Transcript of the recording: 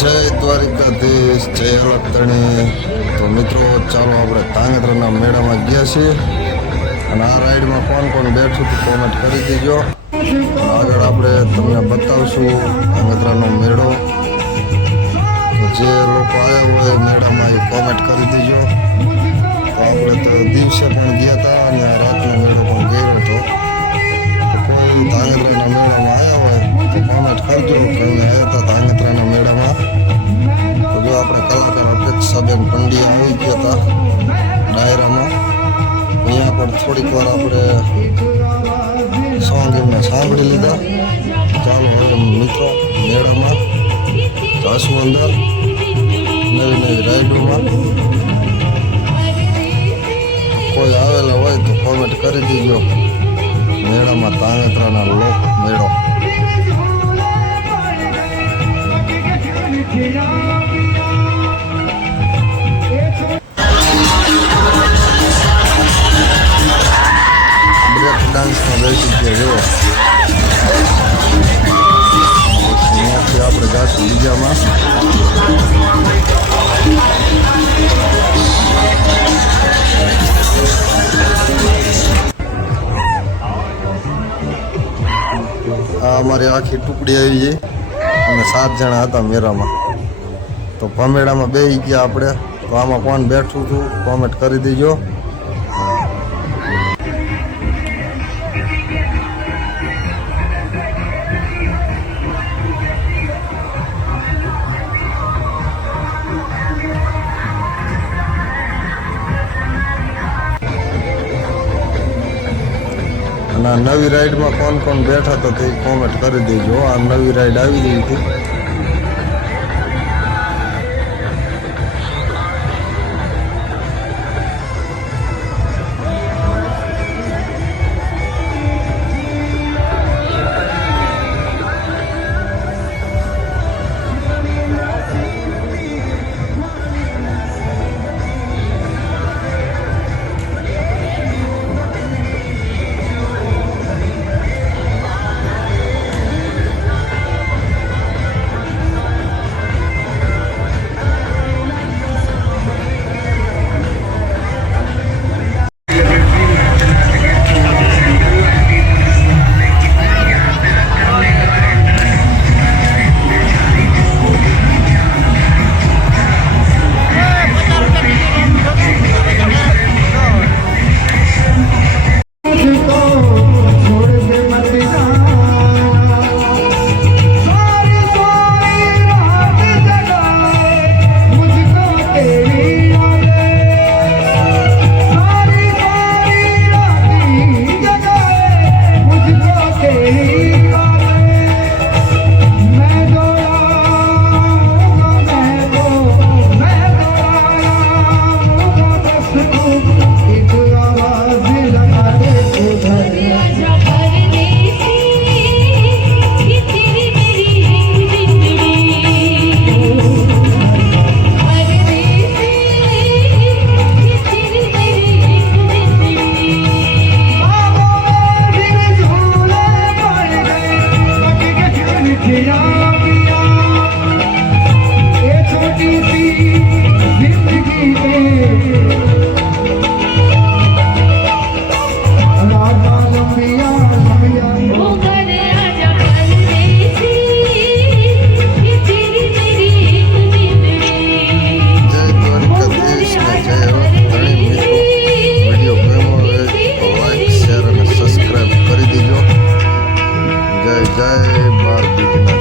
જય દ્વારિકાધીશ, જય લખતણી. તો મિત્રો, ચાલો આપણે ધાંગધ્રાના મેળામાં ગયા છીએ અને આ રાઈડમાં કોણ કોણ બેઠું હતું કોમેન્ટ કરી દેજો. આગળ આપણે તમને બતાવશું ધાંગધ્રાનો મેળો. તો જે લોકો આવ્યા હોય મેળામાં એ કોમેન્ટ કરી દેજો. તો આપણે તો દિવસે પણ ગયા હતા અને રાતનો મેળો પણ ગયો હતો. તો કોઈ ધાંગધ્રાના મેળામાં આવ્યા હોય તો કોમેન્ટ કરજો કે અમે આવ્યા હતા ધાંગધ્રાના મેળામાં. તો જો આપણે કલાકાર અપેક્ષાબેન પંડ્યા આવી ગયા હતા ડાયરામાં. અહીંયા પણ થોડીક વાર આપણે સોંગ એમને સાંભળી લીધા. ચાલો હવે મિત્રો મેળામાં જાશું અંદર નવી નવી રાઈડોમાં. કોઈ આવેલા હોય તો કોમેન્ટ કરી દેજો. મેળામાં ધાંગધ્રાના લોક મેળો. બ્રેક ડાન્સમાં બેસી ગયા જો. અહીંયાથી આપણે જાશું બીજામાં. આ અમારી આખી ટુકડી આવી ગઈ અને 7 જણા હતા મેળામાં. તો ભમેડામાં બેસી ગયા આપણે. તો આમાં કોણ બેઠું હતું કોમેન્ટ કરી દેજો. અને આ નવી રાઈડમાં કોણ કોણ બેઠા હતા તે કોમેન્ટ કરી દેજો. આ નવી રાઈડ આવી ગઈ હતી. જય બાર બીજના.